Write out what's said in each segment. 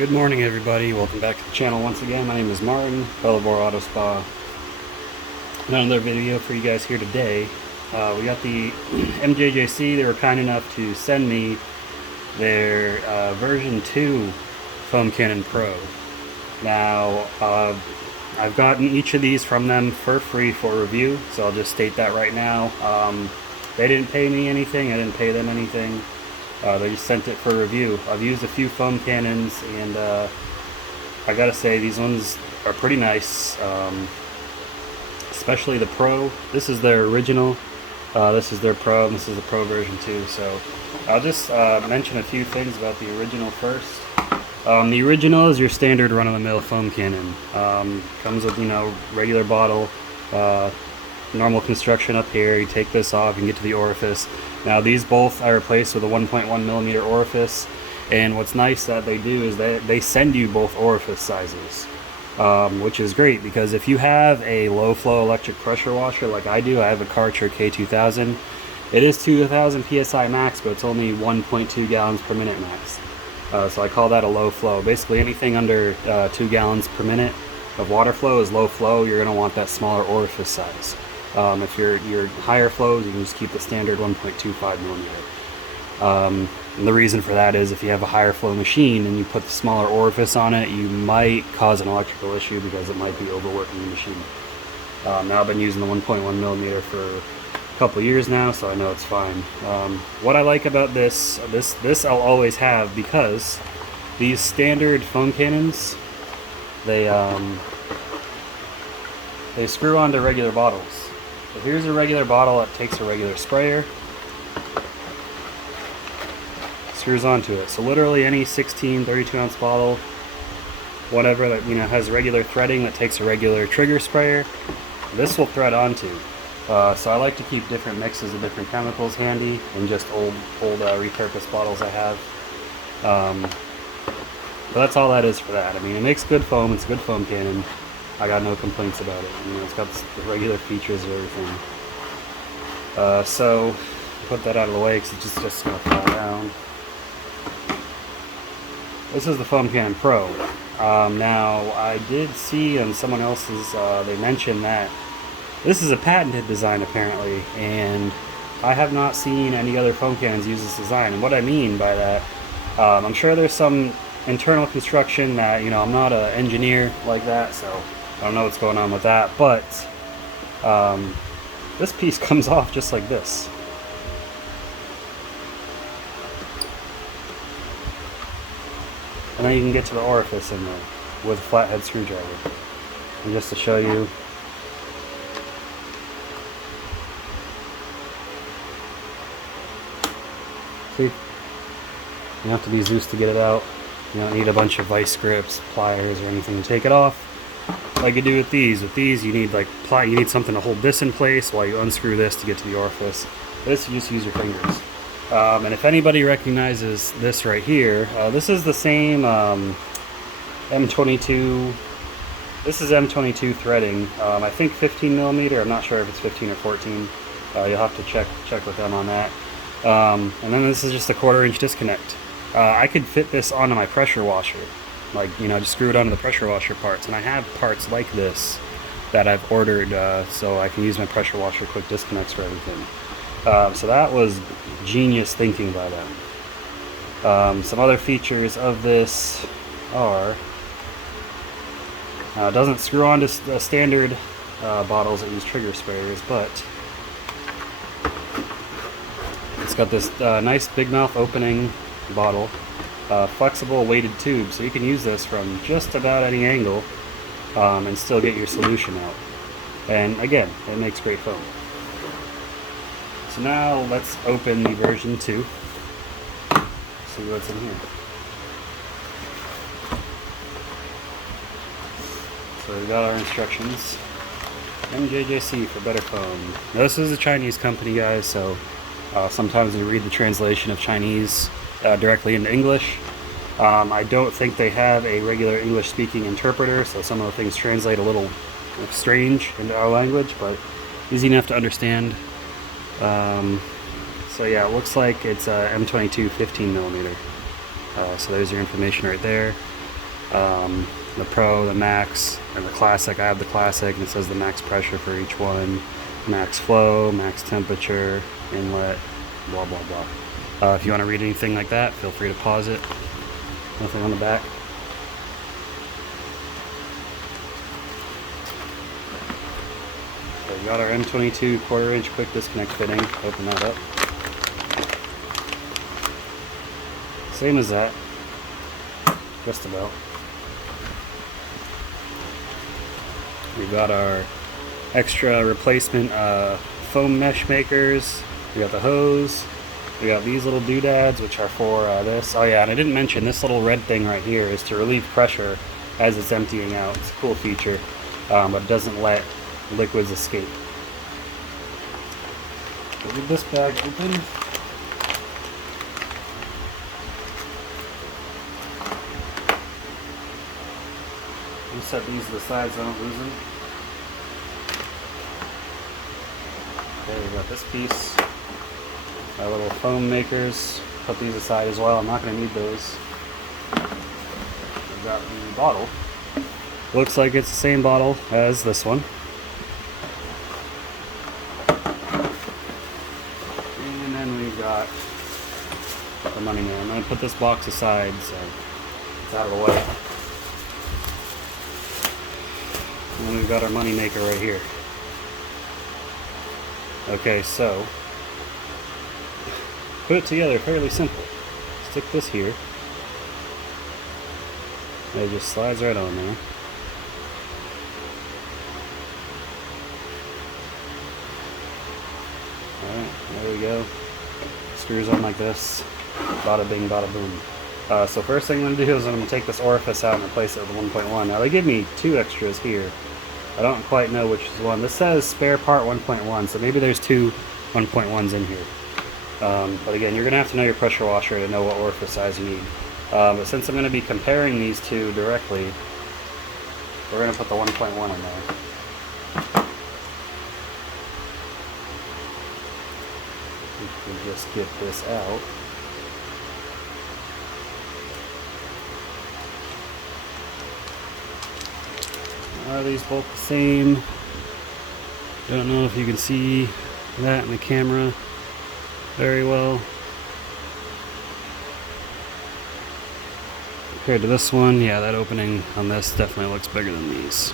Good morning, everybody. Welcome back to the channel once again. My name is Martin, Bellabore Auto Spa. Another video for you guys here today. We got the MJJC. They were kind enough to send me their version 2 foam cannon Pro. Now, I've gotten each of these from them for free for review, so I'll just state that right now. They didn't pay me anything, I didn't pay them anything. They just sent it for review. I've used a few foam cannons, and I gotta say, these ones are pretty nice, especially the Pro. This is their original, this is their Pro, and this is the Pro version 2. So I'll just mention a few things about the original first. The original is your standard run-of-the-mill foam cannon. Comes with, regular bottle, normal construction up here. You take this off and get to the orifice. Now these both I replaced with a 1.1 millimeter orifice, and what's nice that they do is they send you both orifice sizes, which is great, because if you have a low flow electric pressure washer like I do, I have a Karcher K2000. It is 2000 psi max, but it's only 1.2 gallons per minute max. So I call that a low flow. Basically anything under 2 gallons per minute of water flow is low flow. You're going to want that smaller orifice size. If you're higher flows, you can just keep the standard 1.25 millimeter. And the reason for that is if you have a higher flow machine and you put the smaller orifice on it, you might cause an electrical issue because it might be overworking the machine. Now I've been using the 1.1 millimeter for a couple years now, so I know it's fine. What I like about this I'll always have, because these standard foam cannons, they screw onto regular bottles. So here's a regular bottle that takes a regular sprayer, screws onto it. So literally any 16, 32 ounce bottle, whatever that has regular threading that takes a regular trigger sprayer, this will thread onto. So I like to keep different mixes of different chemicals handy, and just old repurposed bottles I have. But that's all that is for that. I mean, it makes good foam. It's a good foam cannon. I got no complaints about it. It's got the regular features of everything. So put that out of the way because it's just gonna fall down. This is the foam cannon Pro. Now I did see on someone else's, they mentioned that this is a patented design apparently, and I have not seen any other foam cannons use this design. And what I mean by that, I'm sure there's some internal construction that, I'm not an engineer like that, so I don't know what's going on with that, but this piece comes off just like this. And then you can get to the orifice in there with a flathead screwdriver. And just to show you, see, you don't have to be Zeus to get it out. You don't need a bunch of vice grips, pliers, or anything to take it off. Like you do with these. With these, you need you need something to hold this in place while you unscrew this to get to the orifice. This, you just use your fingers. And if anybody recognizes this right here, this is the same M22. This is M22 threading. I think 15 millimeter. I'm not sure if it's 15 or 14. You'll have to check with them on that. And then this is just a 1/4 inch disconnect. I could fit this onto my pressure washer. Just screw it onto the pressure washer parts, and I have parts like this that I've ordered, so I can use my pressure washer quick disconnects for everything. So that was genius thinking by them. Some other features of this are, it doesn't screw onto standard bottles that use trigger sprayers, but it's got this nice big mouth opening bottle. Flexible weighted tube, so you can use this from just about any angle and still get your solution out. And again, it makes great foam. So now let's open the version 2. See what's in here. So we've got our instructions. MJJC for better foam. Now this is a Chinese company, guys, so sometimes we read the translation of Chinese directly into English. I don't think they have a regular English speaking interpreter, so some of the things translate a little strange into our language, but easy enough to understand. So yeah, it looks like it's a M22 15 millimeter. So there's your information right there. The Pro, the Max, and the Classic. I have the Classic, and it says the max pressure for each one, max flow, max temperature, inlet, blah blah blah. If you want to read anything like that, feel free to pause it. Nothing on the back. So we got our M22 1/4 inch quick disconnect fitting. Open that up. Same as that, just about. We've got our extra replacement foam mesh makers. We got the hose. We got these little doodads, which are for this. Oh yeah, and I didn't mention this little red thing right here is to relieve pressure as it's emptying out. It's a cool feature, but it doesn't let liquids escape. We'll get this bag open. We'll set these to the side so I don't lose them. Okay, we got this piece. Our little foam makers. Put these aside as well. I'm not going to need those. We've got the bottle. Looks like it's the same bottle as this one. And then we've got the money man. I'm going to put this box aside so it's out of the way. And then we've got our money maker right here. Okay, so put it together fairly simple. Stick this here. And it just slides right on there. Alright, there we go. Screws on like this. Bada bing, bada boom. So first thing I'm going to do is I'm going to take this orifice out and replace it with a 1.1. Now they give me two extras here. I don't quite know which is one. This says spare part 1.1, so maybe there's two 1.1s in here. But again, you're going to have to know your pressure washer to know what orifice size you need. But since I'm going to be comparing these two directly, we're going to put the 1.1 in there. We can just get this out. Are these both the same? Don't know if you can see that in the camera very well. Compared to this one, yeah, that opening on this definitely looks bigger than these.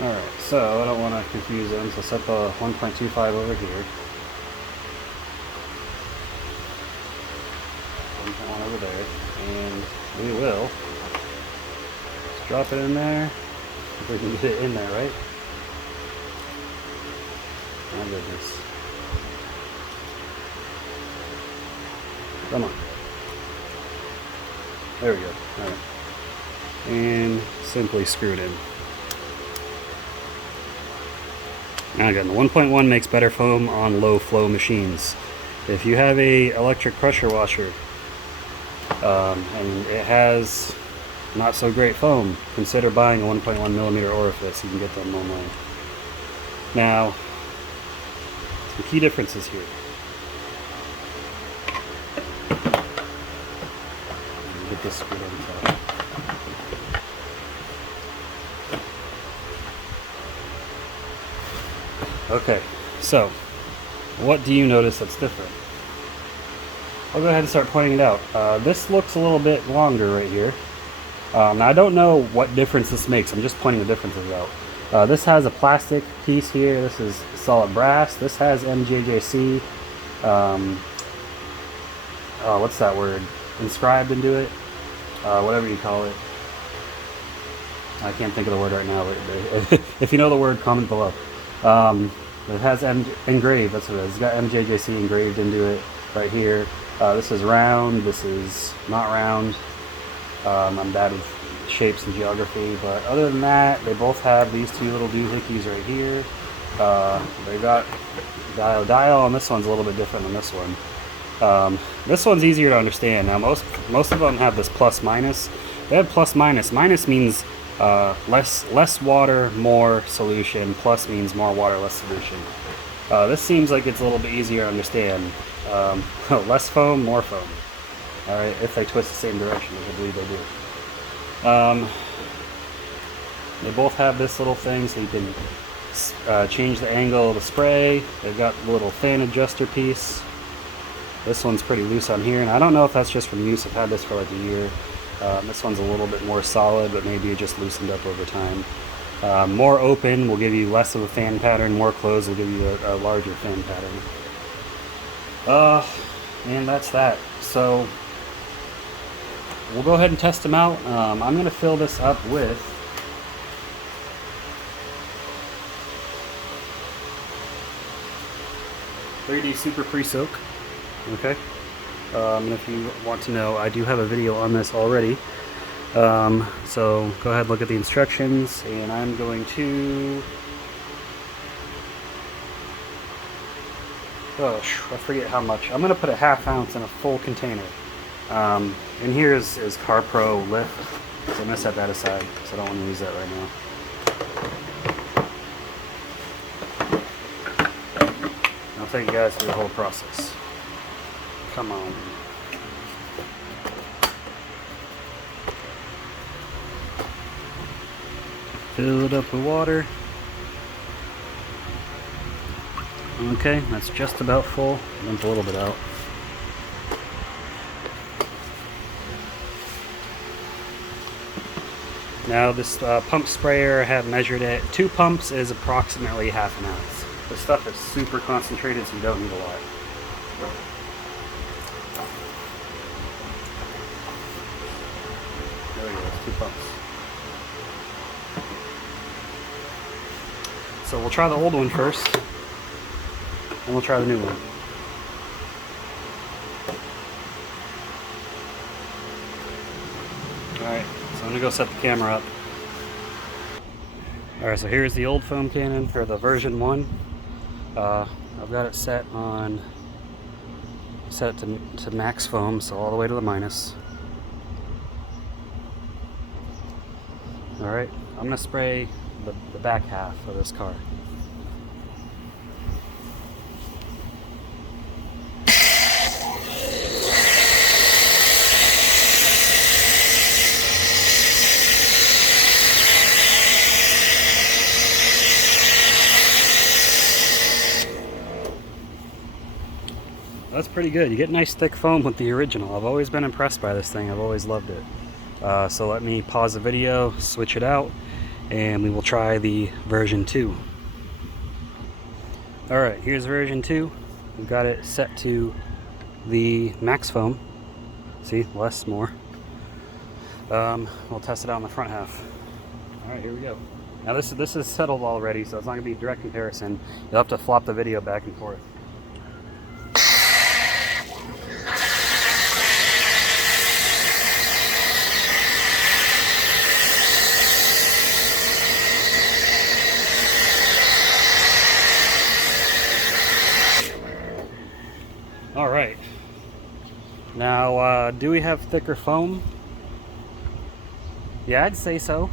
Alright, so I don't want to confuse them, so set the 1.25 over here. 1.1 over there, and we will drop it in there. If we can get it in there, right? My goodness. Come on. There we go. Alright. And simply screw it in. Now again, the 1.1 makes better foam on low flow machines. If you have a electric pressure washer and it has not so great foam, consider buying a 1.1 millimeter orifice. You can get them online. Now, some key differences here. Get this screwed on top. Okay, so what do you notice that's different? I'll go ahead and start pointing it out. This looks a little bit longer right here. Now I don't know what difference this makes. I'm just pointing the differences out. This has a plastic piece here. This is solid brass. This has MJJC. What's that word? Inscribed into it. Whatever you call it. I can't think of the word right now. But if you know the word, comment below. It has engraved. That's what it is. It's got MJJC engraved into it right here. This is round. This is not round. I'm bad with shapes and geography, but other than that, they both have these two little doohickeys right here. They got dial, and this one's a little bit different than this one. This one's easier to understand. Now, most of them have this plus minus. They have plus minus. Minus means less water, more solution. Plus means more water, less solution. This seems like it's a little bit easier to understand. Less foam, more foam. Alright, if they twist the same direction, as I believe they do. They both have this little thing so you can change the angle of the spray. They've got a little fan adjuster piece. This one's pretty loose on here, and I don't know if that's just from use. I've had this for like a year. This one's a little bit more solid, but maybe it just loosened up over time. More open will give you less of a fan pattern. More closed will give you a larger fan pattern. And that's that. So we'll go ahead and test them out. I'm going to fill this up with .3D Super Pre-Soak. Okay. And if you want to know, I do have a video on this already. So go ahead and look at the instructions, and I'm going to... Oh, I forget how much. I'm going to put a ½ ounce in a full container. And here is CarPro Lift. So I'm going to set that aside, so I don't want to use that right now. I'll take you guys through the whole process. Come on. Fill it up with water. Okay, that's just about full. Dump a little bit out. Now this pump sprayer, I have measured it. 2 pumps is approximately ½ an ounce. This stuff is super concentrated, so you don't need a lot. There we go, 2 pumps. So we'll try the old one first, and we'll try the new one. Alright, so I'm going to go set the camera up. Alright, so here's the old foam cannon for the version 1. I've got it set to max foam, so all the way to the minus. Alright, I'm going to spray the back half of this car. That's pretty good. You get nice thick foam with the original. I've always been impressed by this thing. I've always loved it. So let me pause the video, switch it out, and we will try the version 2. Alright, here's version 2. We've got it set to the max foam. See, less, more. We'll test it out on the front half. Alright, here we go. Now this is settled already, so it's not going to be a direct comparison. You'll have to flop the video back and forth. Alright, now do we have thicker foam? Yeah, I'd say so.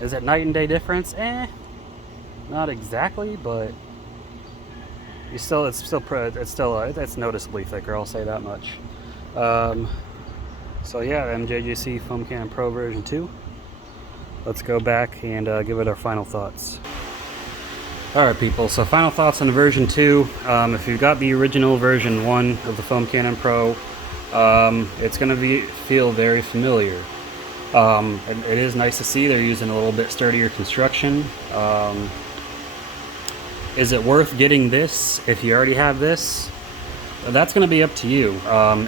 Is it night and day difference? Not exactly, but it's noticeably thicker, I'll say that much. So yeah, MJJC Foam Cannon Pro version 2. Let's go back and give it our final thoughts. Alright people, so final thoughts on version 2. If you've got the original version 1 of the Foam Cannon Pro, it's going to feel very familiar. It is nice to see they're using a little bit sturdier construction. Is it worth getting this if you already have this? That's going to be up to you.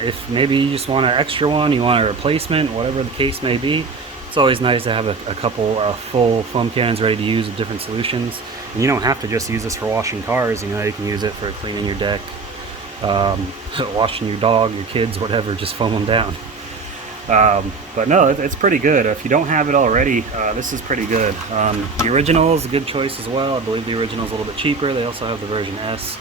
If maybe you just want an extra one, you want a replacement, whatever the case may be, it's always nice to have a couple full foam cannons ready to use with different solutions. And you don't have to just use this for washing cars, you know, you can use it for cleaning your deck, washing your dog, your kids, whatever, just foam them down. But no, it's pretty good. If you don't have it already, this is pretty good. The original is a good choice as well. I believe the original is a little bit cheaper. They also have the version S.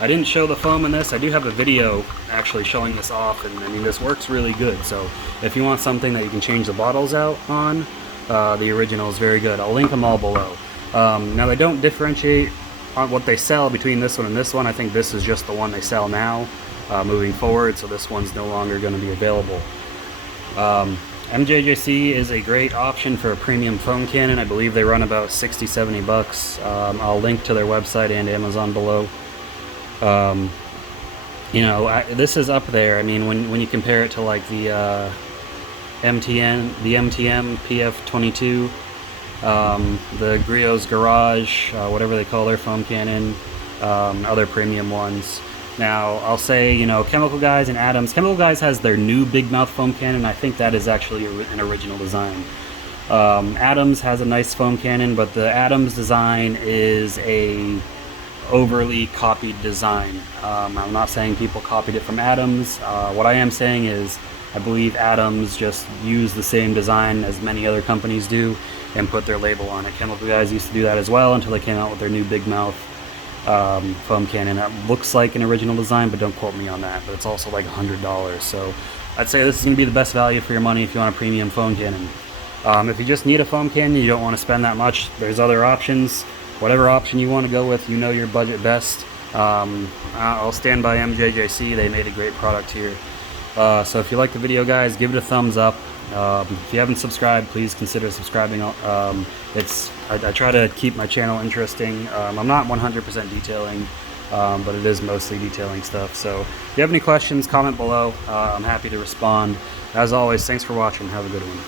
I didn't show the foam in this. I do have a video actually showing this off, and I mean, this works really good. So if you want something that you can change the bottles out on, the original is very good. I'll link them all below. Now they don't differentiate on what they sell between this one and this one. I think this is just the one they sell now. moving forward, so this one's no longer going to be available. MJJC is a great option for a premium foam cannon. I believe they run about 60-70 bucks. I'll link to their website and Amazon below. You know, this is up there. I mean, when you compare it to like the MTM PF22, the Griot's Garage, whatever they call their foam cannon, other premium ones. Now, I'll say, you know, Chemical Guys and Adams. Chemical Guys has their new big mouth foam cannon. I think that is actually an original design. Adams has a nice foam cannon, but the Adams design is a overly copied design. I'm not saying people copied it from Adams. What I am saying is I believe Adams just used the same design as many other companies do and put their label on it. Chemical Guys used to do that as well until they came out with their new big mouth foam cannon. That looks like an original design, but don't quote me on that. But it's also like $100. So I'd say this is going to be the best value for your money if you want a premium foam cannon. If you just need a foam cannon, you don't want to spend that much, there's other options. Whatever option you want to go with, you know your budget best. I'll stand by MJJC. They made a great product here. So if you like the video, guys, give it a thumbs up. If you haven't subscribed, please consider subscribing. I try to keep my channel interesting. I'm not 100% detailing, but it is mostly detailing stuff. So if you have any questions, comment below. I'm happy to respond. As always, thanks for watching. Have a good one.